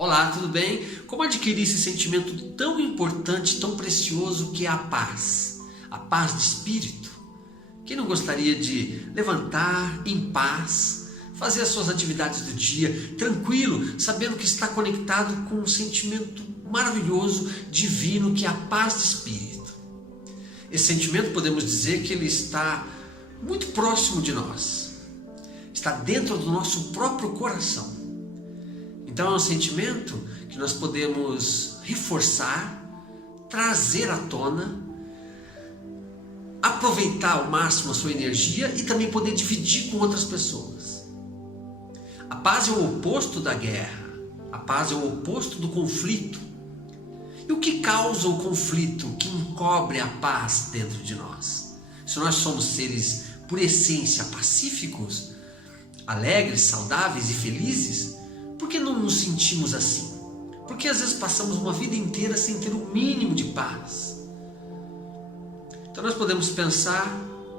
Olá, tudo bem? Como adquirir esse sentimento tão importante, tão precioso que é a paz? A paz de espírito? Quem não gostaria de levantar em paz, fazer as suas atividades do dia, tranquilo, sabendo que está conectado com um sentimento maravilhoso, divino, que é a paz de espírito? Esse sentimento, podemos dizer que ele está muito próximo de nós, está dentro do nosso próprio coração. Então é um sentimento que nós podemos reforçar, trazer à tona, aproveitar ao máximo a sua energia e também poder dividir com outras pessoas. A paz é o oposto da guerra, a paz é o oposto do conflito. E o que causa o conflito, o que encobre a paz dentro de nós? Se nós somos seres por essência pacíficos, alegres, saudáveis e felizes, por que não nos sentimos assim? Porque às vezes passamos uma vida inteira sem ter o mínimo de paz. Então nós podemos pensar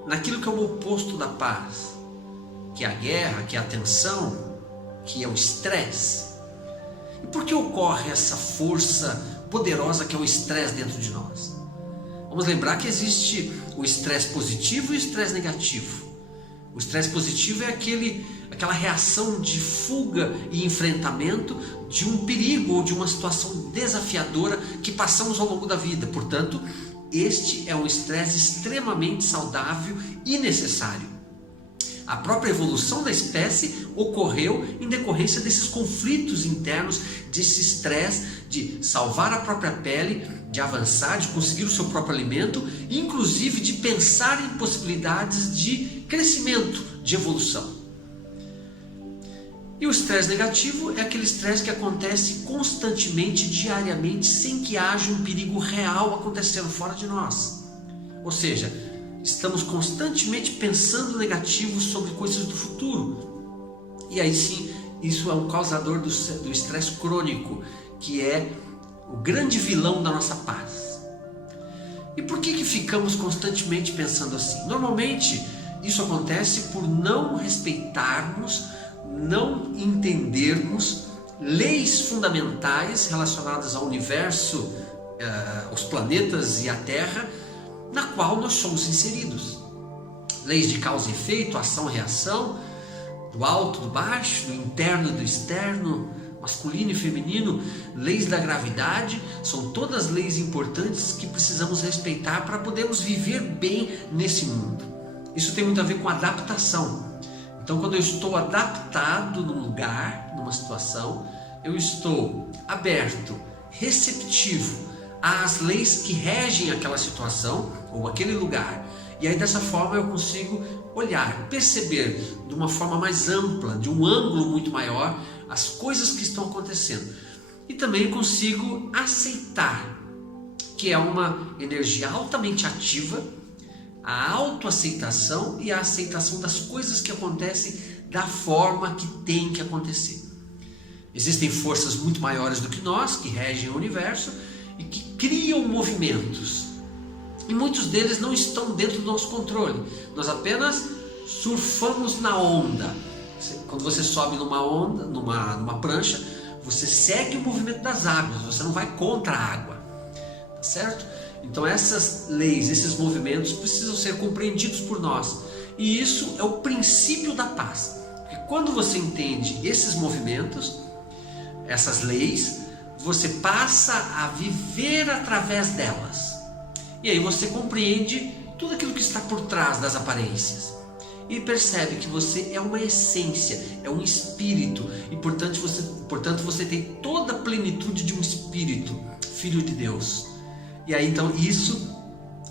naquilo que é o oposto da paz, que é a guerra, que é a tensão, que é o estresse. E por que ocorre essa força poderosa que é o estresse dentro de nós? Vamos lembrar que existe o estresse positivo e o estresse negativo. O estresse positivo é aquela reação de fuga e enfrentamento de um perigo ou de uma situação desafiadora que passamos ao longo da vida. Portanto, este é um estresse extremamente saudável e necessário. A própria evolução da espécie ocorreu em decorrência desses conflitos internos, desse estresse de salvar a própria pele, de avançar, de conseguir o seu próprio alimento, inclusive de pensar em possibilidades de crescimento, de evolução. E o estresse negativo é aquele estresse que acontece constantemente, diariamente, sem que haja um perigo real acontecendo fora de nós. Ou seja, estamos constantemente pensando negativo sobre coisas do futuro. E aí sim, isso é um causador do estresse crônico, que é o grande vilão da nossa paz. E por que ficamos constantemente pensando assim? Normalmente, isso acontece por não respeitarmos, não entendermos leis fundamentais relacionadas ao universo, os planetas e a Terra, na qual nós somos inseridos. Leis de causa e efeito, ação e reação, do alto, do baixo, do interno e do externo, masculino e feminino, leis da gravidade, são todas leis importantes que precisamos respeitar para podermos viver bem nesse mundo. Isso tem muito a ver com adaptação. Então, quando eu estou adaptado num lugar, numa situação, eu estou aberto, receptivo às leis que regem aquela situação ou aquele lugar. E aí dessa forma eu consigo olhar, perceber de uma forma mais ampla, de um ângulo muito maior, as coisas que estão acontecendo. E também consigo aceitar, que é uma energia altamente ativa, a autoaceitação e a aceitação das coisas que acontecem da forma que tem que acontecer. Existem forças muito maiores do que nós, que regem o universo e que criam movimentos. E muitos deles não estão dentro do nosso controle. Nós apenas surfamos na onda. Quando você sobe numa onda, numa prancha, você segue o movimento das águas, você não vai contra a água. Tá certo? Então essas leis, esses movimentos precisam ser compreendidos por nós. E isso é o princípio da paz. Porque quando você entende esses movimentos, essas leis, você passa a viver através delas. E aí você compreende tudo aquilo que está por trás das aparências. E percebe que você é uma essência, é um espírito. E portanto você tem toda a plenitude de um espírito, filho de Deus. E aí então isso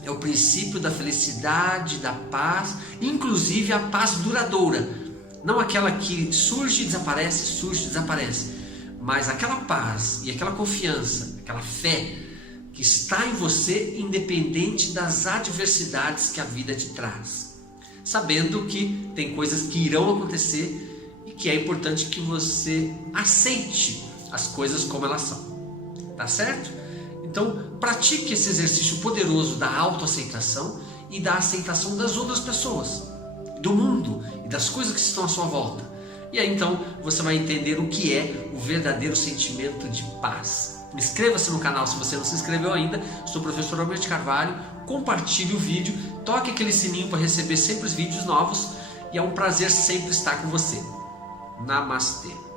é o princípio da felicidade, da paz, inclusive a paz duradoura. Não aquela que surge e desaparece, mas aquela paz e aquela confiança, aquela fé que está em você independente das adversidades que a vida te traz. Sabendo que tem coisas que irão acontecer e que é importante que você aceite as coisas como elas são. Tá certo? Então, pratique esse exercício poderoso da autoaceitação e da aceitação das outras pessoas, do mundo e das coisas que estão à sua volta. E aí então você vai entender o que é o verdadeiro sentimento de paz. Inscreva-se no canal se você não se inscreveu ainda. Sou o professor Alberto Carvalho. Compartilhe o vídeo, toque aquele sininho para receber sempre os vídeos novos. E é um prazer sempre estar com você. Namastê.